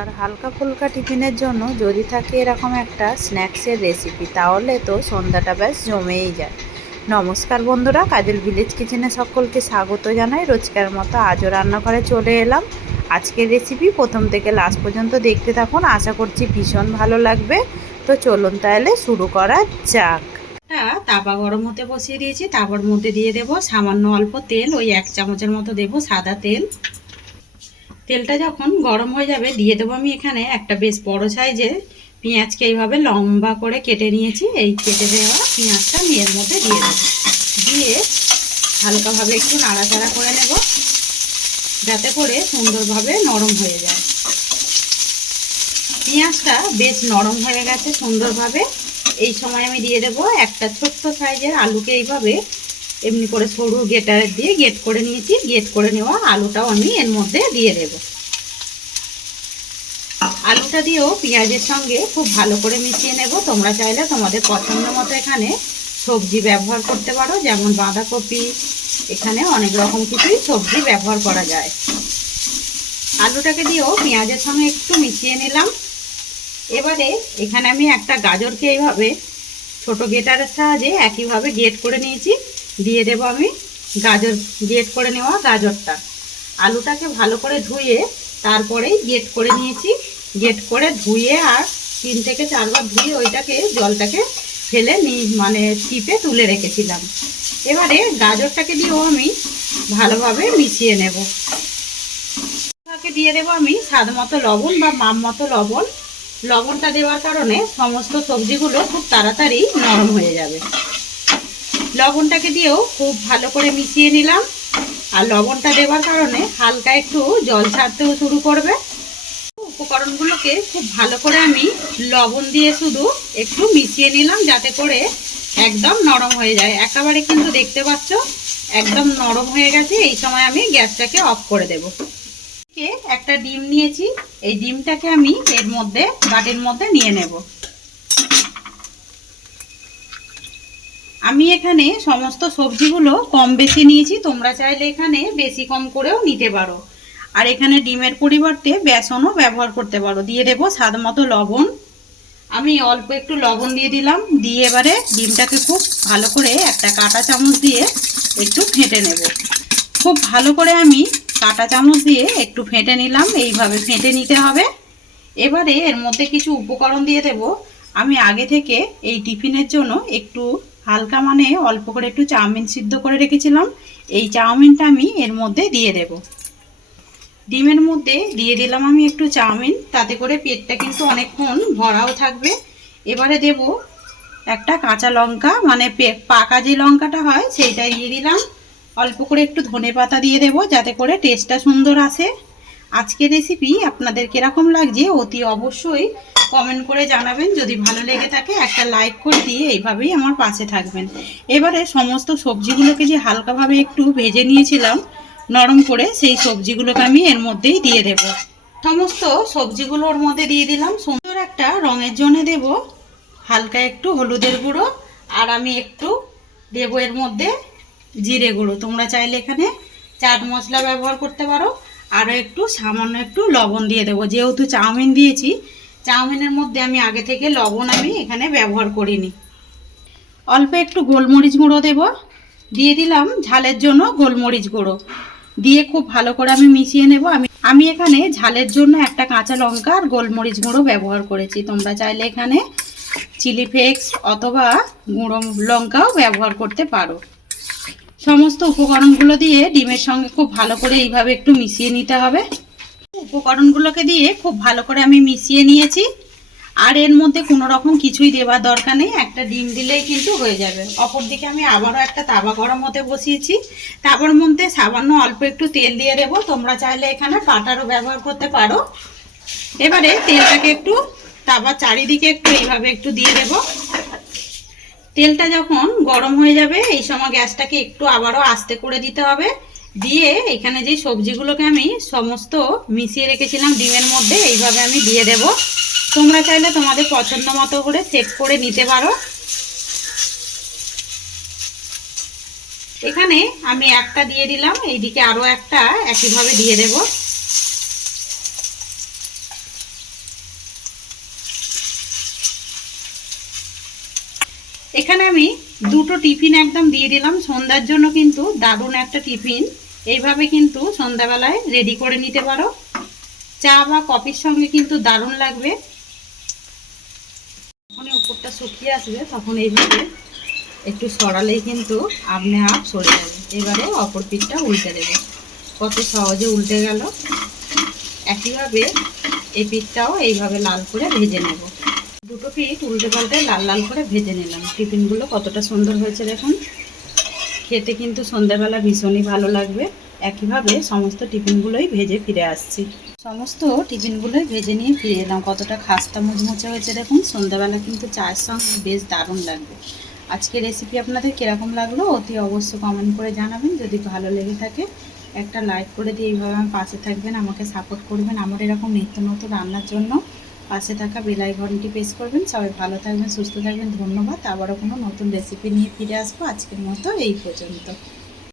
আর হালকা ফুলকা টিফিনের জন্য যদি থাকে এরকম একটা স্ন্যাক্সের রেসিপি, তাহলে তো সন্ধ্যাটা বেশ জমেই যায়। নমস্কার বন্ধুরা, কাজল ভিলেজ কিচেনে সকলকে স্বাগত জানাই। রোজকার মতো আজও রান্নাঘরে চলে এলাম। আজকের রেসিপি প্রথম থেকে লাস্ট পর্যন্ত দেখতে থাকুন, আশা করছি ভীষণ ভালো লাগবে। তো চলুন তাহলে শুরু করা যাক। তাওয়া গরম হতে বসিয়ে দিয়েছি, তারপর মধ্যে দিয়ে দেব সামান্য অল্প তেল, ওই 1 চামচের মতো দেব সাদা তেল। তেলটা যখন গরম হয়ে যাবে দিয়ে দেবো আমি এখানে একটা বেশ বড় সাইজের পেঁয়াজকে এইভাবে লম্বা করে কেটে নিয়েছি। এই কেটে দেওয়া পেঁয়াজটা আমি এর মধ্যে দিয়ে দেবো, দিয়ে হালকাভাবে একটু নাড়াচাড়া করে নেব যাতে করে সুন্দরভাবে নরম হয়ে যায়। পেঁয়াজটা বেশ নরম হয়ে গেছে সুন্দরভাবে। এই সময় আমি দিয়ে দেবো একটা ছোট্ট সাইজের আলুকে এইভাবে এমনি করে সরু গেটার দিয়ে গেট করে নিয়েছি। গেট করে নেওয়া আলুটাও আমি এর মধ্যে দিয়ে দেব। আলুটা দিয়েও পেঁয়াজের সঙ্গে খুব ভালো করে মিশিয়ে নেব। তোমরা চাইলে তোমাদের পছন্দ মতো এখানে সবজি ব্যবহার করতে পারো, যেমন বাঁধাকপি, এখানে অনেক রকম কিছুই সবজি ব্যবহার করা যায়। আলুটাকে দিয়েও পেঁয়াজের সঙ্গে একটু মিশিয়ে নিলাম। এবারে এখানে আমি একটা গাজরকে এইভাবে ছোট গেটারের সাহায্যে একইভাবে গেট করে নিয়েছি, দিয়ে দেব আমি গাজর, গেট করে নেওয়া গাজরটা। আলুটাকে ভালো করে ধুয়ে তারপরেই গেট করে নিয়েছি। গেট করে ধুয়ে আর 3 থেকে 4 বার ধুয়ে ওইটাকে জলটাকে ফেলে মানে টিপে তুলে রেখেছিলাম। এবারে গাজরটাকে দিয়েও আমি ভালোভাবে মিশিয়ে নেব। দিয়ে দেবো আমি স্বাদ মতো লবণ বা মাপ মতো লবণ। লবণটা দেওয়ার কারণে সমস্ত সবজিগুলো খুব তাড়াতাড়ি নরম হয়ে যাবে। লবণটাকে দিয়েও খুব ভালো করে মিশিয়ে নিলাম। আর লবণটা দেওয়ার কারণে হালকা একটু জল ছাড়তেও শুরু করবে। উপকরণগুলোকে খুব ভালো করে আমি লবণ দিয়ে শুধু একটু মিশিয়ে নিলাম যাতে করে একদম নরম হয়ে যায়। একেবারে কিন্তু দেখতে পাচ্ছ একদম নরম হয়ে গেছে। এই সময় আমি গ্যাসটাকে অফ করে দেব। একটা ডিম নিয়েছি, এই ডিমটাকে আমি এর মধ্যে বাটির মধ্যে নিয়ে নেব। আমি এখানে সমস্ত সবজিগুলো কম বেশি নিয়েছি, তোমরা চাইলে এখানে বেশি কম করেও নিতে পারো। আর এখানে ডিমের পরিবর্তে বেসনও ব্যবহার করতে পারো। দিয়ে দেবো স্বাদ মতো লবণ। আমি অল্প একটু লবণ দিয়ে দিলাম, দিয়ে এবারে ডিমটাকে খুব ভালো করে একটা কাঁটা চামচ দিয়ে একটু ফেটে নেব। খুব ভালো করে আমি কাঁটা চামচ দিয়ে একটু ফেটে নিলাম, এইভাবে ফেটে নিতে হবে। এবারে এর মধ্যে কিছু উপকরণ দিয়ে দেব। আমি আগে থেকে এই টিফিনের জন্য একটু হালকা মানে অল্প করে একটু চাউমিন সিদ্ধ করে রেখেছিলাম, এই চাউমিনটা আমি এর মধ্যে দিয়ে দেব। ডিমের মধ্যে দিয়ে দিলাম আমি একটু চাউমিন, তাতে করে পেটটা কিন্তু অনেকক্ষণ ভরাও থাকবে। এবারে দেব একটা কাঁচা লঙ্কা, মানে পাকা যে লঙ্কাটা হয় সেইটাই দিয়ে দিলাম। অল্প করে একটু ধনেপাতা দিয়ে দেব যাতে করে টেস্টটা সুন্দর আসে। আজকের রেসিপি আপনাদের কিরকম লাগছে অতি অবশ্যই কমেন্ট করে জানাবেন। যদি ভালো লেগে থাকে একটা লাইক করে দিয়ে এইভাবেই আমার পাশে থাকবেন। এবারে সমস্ত সবজিগুলোকে যে হালকাভাবে একটু ভেজে নিয়েছিলাম নরম করে, সেই সবজিগুলোকে আমি এর মধ্যেই দিয়ে দেব। সমস্ত সবজিগুলোর মধ্যে দিয়ে দিলাম। সুন্দর একটা রঙের জন্য দেব হালকা একটু হলুদের গুঁড়ো, আর আমি একটু দেব এর মধ্যে জিরে গুঁড়ো। তোমরা চাইলে এখানে চাট মশলা ব্যবহার করতে পারো। আরও একটু সামান্য একটু লবণ দিয়ে দেবো, যেহেতু চাউমিন দিয়েছি চাউমিনের মধ্যে আমি আগে থেকে লবণ আমি এখানে ব্যবহার করিনি। অল্প একটু গোলমরিচ গুঁড়ো দেব, দিয়ে দিলাম ঝালের জন্য গোলমরিচ গুঁড়ো, দিয়ে খুব ভালো করে আমি মিশিয়ে নেব। আমি এখানে ঝালের জন্য একটা কাঁচা লঙ্কা আর গোলমরিচ গুঁড়ো ব্যবহার করেছি। তোমরা চাইলে এখানে চিলি ফ্লেক্স অথবা গুঁড়ো লঙ্কাও ব্যবহার করতে পারো। সমস্ত উপকরণগুলো দিয়ে ডিমের সঙ্গে খুব ভালো করে এইভাবে একটু মিশিয়ে নিতে হবে। উপকরণগুলোকে দিয়ে খুব ভালো করে আমি মিশিয়ে নিয়েছি। আর এর মধ্যে কোনো রকম কিছুই দেওয়ার দরকার নেই, একটা ডিম দিলেই কিন্তু হয়ে যাবে। অপরদিকে আমি আবারও একটা তাওয়া গরম হতে বসিয়েছি, তারপর মধ্যে সামান্য অল্প একটু তেল দিয়ে দেবো। তোমরা চাইলে এখানে বাটারও ব্যবহার করতে পারো। এবারে তেলটাকে একটু তাওয়ার চারিদিকে একটু এইভাবে একটু দিয়ে দেবো। তেলটা যখন গরম হয়ে যাবে এই সময় গ্যাসটাকে একটু আবারও আস্তে করে দিতে হবে। দিয়ে এখানে যে সবজিগুলোকে আমি সমস্ত মিশিয়ে রেখেছিলাম ডিমের মধ্যে এইভাবে আমি দিয়ে দেব। তোমরা চাইলে তোমাদের পছন্দ মতো করে সেট করে নিতে পারো। এখানে আমি একটা দিয়ে দিলাম, এইদিকে আরও একটা একইভাবে দিয়ে দেব। এখানে আমি দুটো টিফিন একদম দিয়ে দিলাম সন্ধ্যার জন্য, কিন্তু দারুণ একটা টিফিন। এইভাবে কিন্তু সন্ধ্যাবেলায় রেডি করে নিতে পারো, চা বা কফির সঙ্গে কিন্তু দারুণ লাগবে। যখন উপরটা শুকিয়ে আসবে তখন এইভাবে একটু সরালেই কিন্তু আপনি আপ সরে যাবে। এবারে অপর পিঠটা উল্টে দেবে, কত সহজে উল্টে গেল। একইভাবে এই পিঠটাও এইভাবে লাল করে ভেজে নেব। দুটো পিঠ উল্টে পাল্টে লাল লাল করে ভেজে নিলাম। টিফিনগুলো কতটা সুন্দর হয়েছে দেখুন, খেতে কিন্তু সন্ধ্যাবেলা ভীষণই ভালো লাগবে। একইভাবে সমস্ত টিফিনগুলোই ভেজে ফিরে আসছি। সমস্ত টিফিনগুলোই ভেজে নিয়ে ফিরে এলাম। কতটা খাস্তা মুচমুচে হয়েছে দেখুন, সন্ধ্যাবেলা কিন্তু চায়ের সঙ্গে বেশ দারুণ লাগবে। আজকের রেসিপি আপনাদের কীরকম লাগলো অতি অবশ্য কমেন্ট করে জানাবেন। যদি ভালো লেগে থাকে একটা লাইক করে দিয়ে এইভাবে আমার পাশে থাকবেন, আমাকে সাপোর্ট করবেন আমার এরকম নিত্য নতুন রান্নার জন্য। পাশে থাকা বেল আইকনটি প্রেস করবেন। সবাই ভালো থাকবেন, সুস্থ থাকবেন। ধন্যবাদ। আবারও কোনো নতুন রেসিপি নিয়ে ফিরে আসবো। আজকের মতো এই পর্যন্ত।